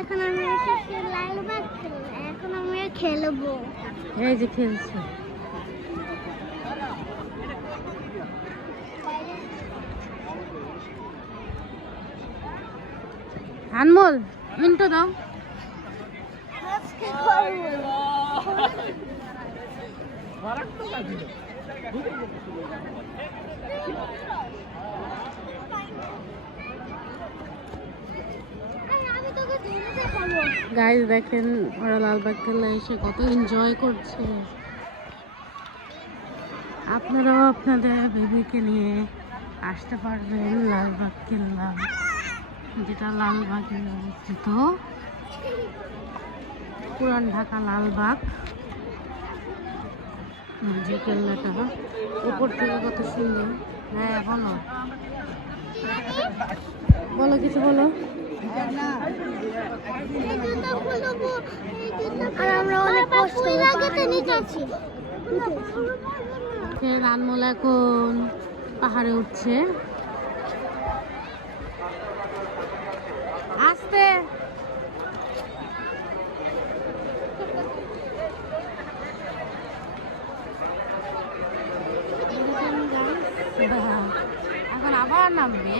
এখন আমি এসেছি লালবাগ খেলতে, এখন আমি খেলবো। এই যে খেলছে আনমোল, মিন্টু দাও। গাইস দেখেন ওরা লালবাগ কেল্লা এসে কত এনজয় করছে। আপনারাও আপনাদের বেবিকে নিয়ে আসতে পারবেন লালবাগ কেল্লা, যেটা লালবাগে অবস্থিত, পুরান ঢাকা লালবাগ। যে কেল্লাটা উপর থেকে কত সুন্দর। হ্যাঁ বলো, বলো কিছু বলো। আনমোল এখন পাহাড়ে উঠছে। আস্তে এখন আবার নামবে।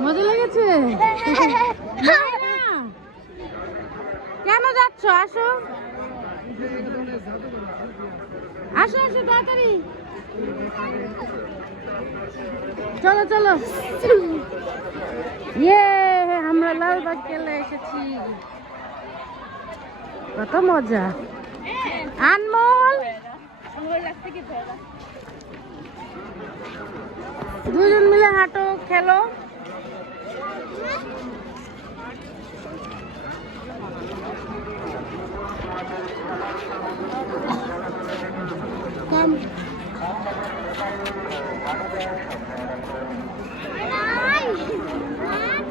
মজা লেগেছে? কেন যাচ্ছ? আসো আসো আসো তাড়াতাড়ি, চলো চলো। ইয়ে, আমরা লালবাগ কেল্লা এসেছি, কত মজা। আনমোল দুজন মিলে হাঁটো, খেলো।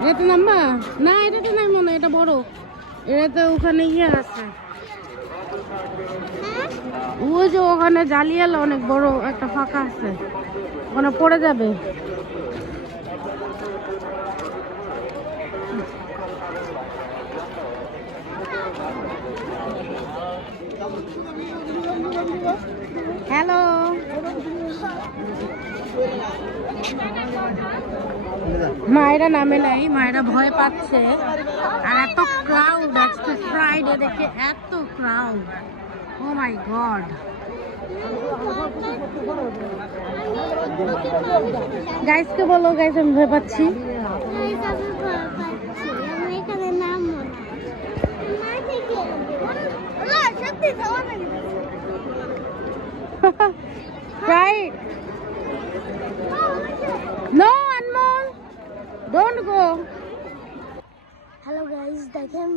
এটা নাম্বা না, এটাতে নাই মনে, এটা বড়, এটাতে ওখানে ইয়ে আছে, ওই যে ওখানে জালিয়ালা অনেক বড় একটা ফাঁকা আছে, ওখানে পড়ে যাবে। হ্যালো, মায়েরা নামে নাই, মায়েরা ভয় পাচ্ছে। আর এত ক্রাউড আজকে ফ্রাইডে, দেখে এত ক্রাউড, ও মাই গড। গাইসকে বলো, গাইস আমি ভয় পাচ্ছি। Right. No, Anmol. Don't go. Hello guys, দেখেন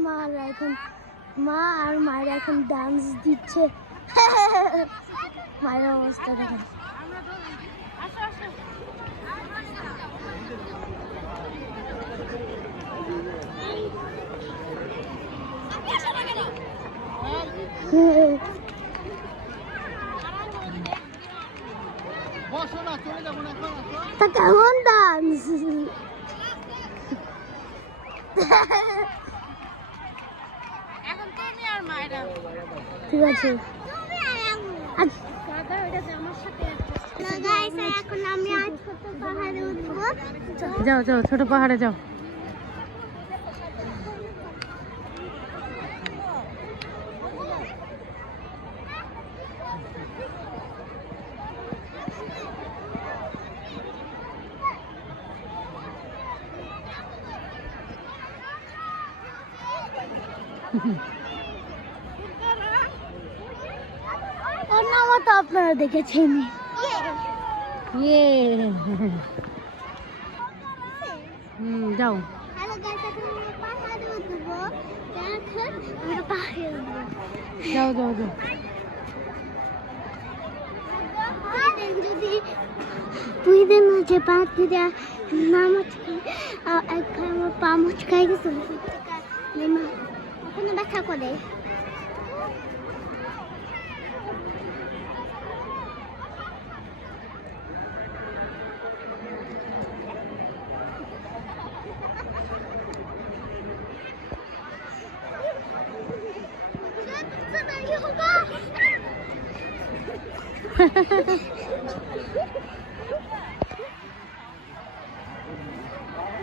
মা আর মায়ের এখন ডান্স দিচ্ছে। মায়ের অবস্থা দেখেন। তা কেমন ডান্স? ঠিক আছে, যাও যাও, ছোট পাহাড়ে যাও। ওর নামও তো আপনারা দেখেছেন। যাও। যাও যাও যাও। যদি তুই দেন যে পা দিদা নাম আমার পা মুচকাই গেছে, ওখানে ব্যথা করে।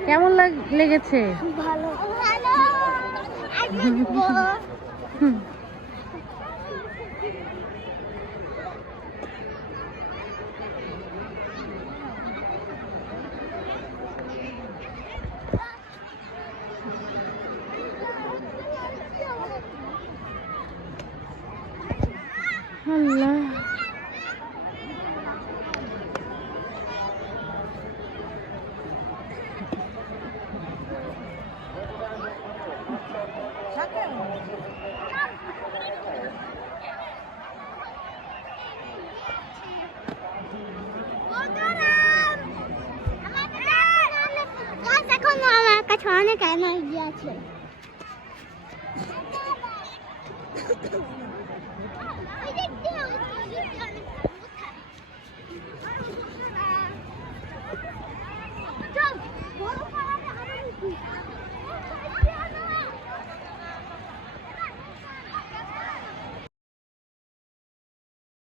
কেমন লেগেছে? ভালো ভালো। আর দেখবো। হুম। আল্লাহ, এখন আমার কাছে অনেক এনার্জি আছে।